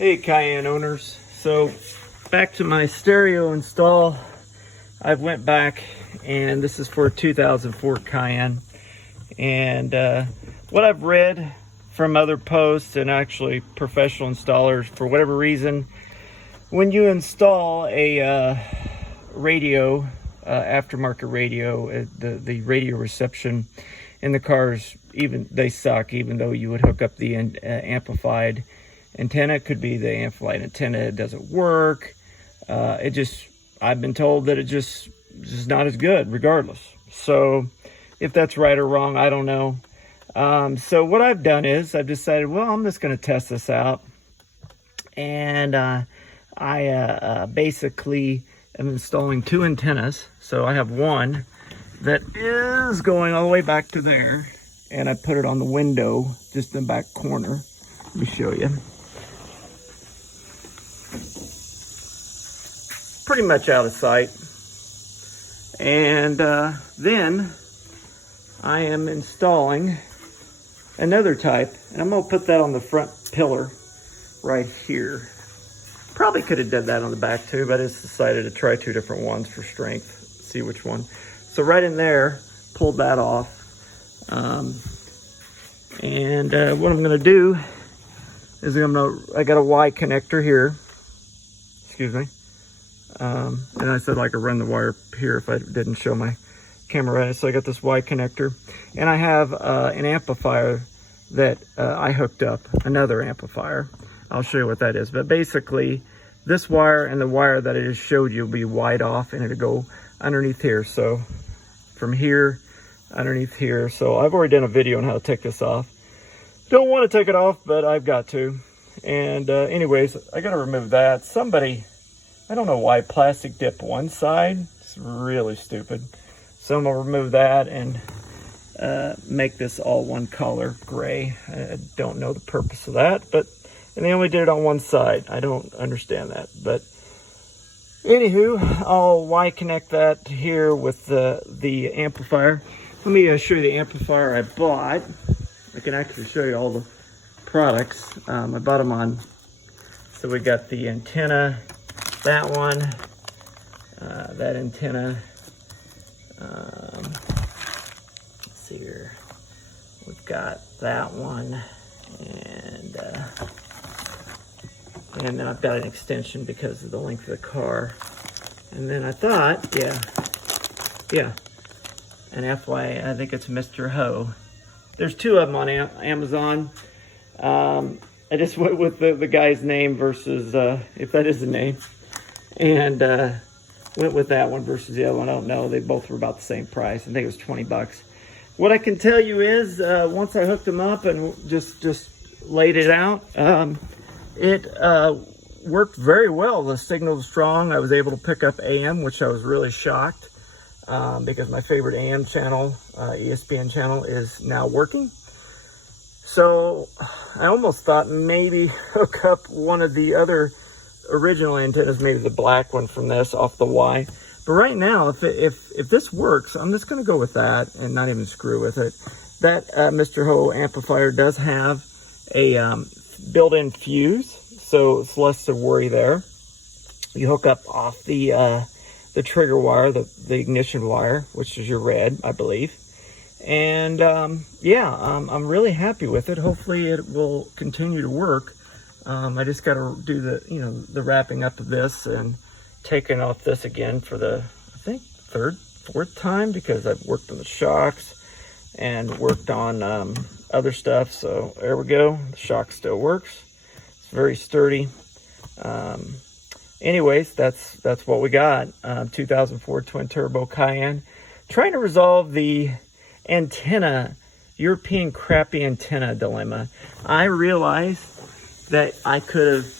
Hey Cayenne owners, so back to my stereo install. I've went back and this is for a 2004 Cayenne, and what I've read from other posts and actually professional installers, for whatever reason, when you install a radio, aftermarket radio, the radio reception in the cars, they suck, even though you would hook up the amplified antenna. It could be the amplified antenna, it doesn't work. I've been told that it just is not as good regardless. So if that's right or wrong, I don't know. So what I've done is I've decided, well, I'm just going to test this out. And I basically am installing two antennas. So I have one that is going all the way back to there, and I put it on the window just in the back corner. Let me show you. Pretty much out of sight. And then I am installing another type, and I'm going to put that on the front pillar right here. Probably could have done that on the back too, but I just decided to try two different ones for strength, see which one. So right in there, pulled that off. And what I'm going to do is I got a Y connector here. Excuse me. And I said I could run the wire here if I didn't show my camera right. So I got this Y connector, and I have an amplifier that I hooked up, another amplifier. I'll show you what that is. But basically, this wire and the wire that I just showed you will be wide off, and it'll go underneath here. So from here, underneath here. So I've already done a video on how to take this off. Don't want to take it off, but I've got to. And anyways, I got to remove that. Somebody, I don't know why, plastic dipped one side. It's really stupid. So I'm going to remove that and make this all one color, gray. I don't know the purpose of that, and they only did it on one side. I don't understand that. But anywho, I'll Y connect that here with the amplifier. Let me show you the amplifier I bought. I can actually show you all the products. I bought them on. So we got the antenna, that one, that antenna. Let's see here. We've got that one, and then I've got an extension because of the length of the car. And then I thought, yeah, an FYI, I think it's Mr. Ho. There's two of them on Amazon. I just went with the guy's name versus, if that is the name, and went with that one versus the other one. I don't know. They both were about the same price. I think it was 20 bucks. What I can tell you is, once I hooked them up and just laid it out, it worked very well. The signal was strong. I was able to pick up AM, which I was really shocked, because my favorite AM channel, ESPN channel, is now working. So I almost thought maybe hook up one of the other original antennas, maybe the black one from this off the Y. But right now, if this works, I'm just going to go with that and not even screw with it. That Mr. Ho amplifier does have a built-in fuse, so it's less to worry there. You hook up off the trigger wire, the ignition wire, which is your red, I believe. And yeah, I'm really happy with it. Hopefully it will continue to work. I just got to do the wrapping up of this and taking off this again for the, I think, fourth time, because I've worked on the shocks and worked on other stuff. So there we go. The shock still works. It's very sturdy. Anyways, that's what we got. 2004 twin turbo Cayenne. Trying to resolve the antenna, European crappy antenna dilemma. I realized that I could have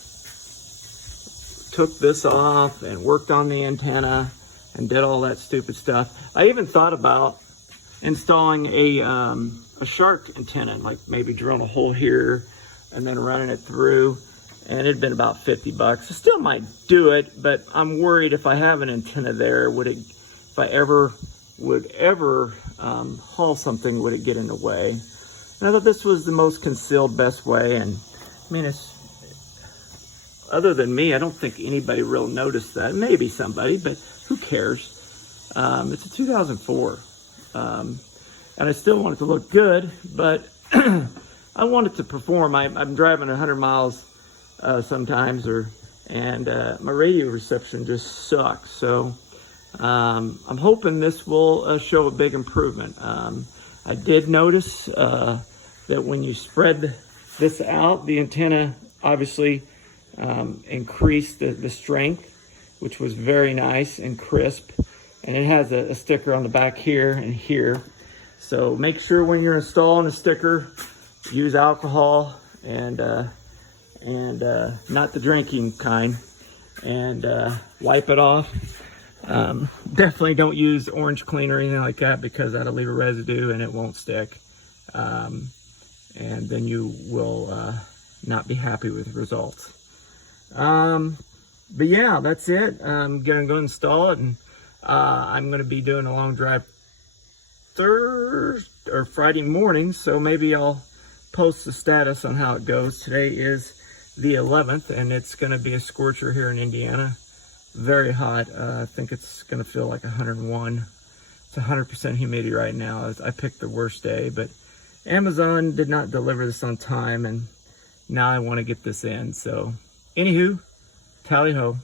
took this off and worked on the antenna and did all that stupid stuff. I even thought about installing a shark antenna, like maybe drilling a hole here and then running it through, and it'd been about 50 bucks. I still might do it, but I'm worried if I have an antenna there, if I ever would haul something, would it get in the way? And I thought this was the most concealed, best way. And I mean, other than me, I don't think anybody real noticed that. Maybe somebody, but who cares? It's a 2004. And I still want it to look good, but I want it to perform. I'm driving 100 miles sometimes, and my radio reception just sucks. So I'm hoping this will show a big improvement. I did notice that when you spread this out, the antenna obviously increased the strength, which was very nice and crisp. And it has a sticker on the back here and here. So make sure when you're installing a sticker, use alcohol and not the drinking kind, and wipe it off. Definitely don't use orange cleaner or anything like that, because that'll leave a residue and it won't stick. And then you will not be happy with the results. But yeah, that's it. I'm gonna go install it, and I'm gonna be doing a long drive Thursday or Friday morning, so maybe I'll post the status on how it goes. Today is the 11th, and it's gonna be a scorcher here in Indiana. Very hot. I think it's gonna feel like 101. It's 100% humidity right now. I picked the worst day, but Amazon did not deliver this on time, and now I want to get this in. So anywho, tally ho.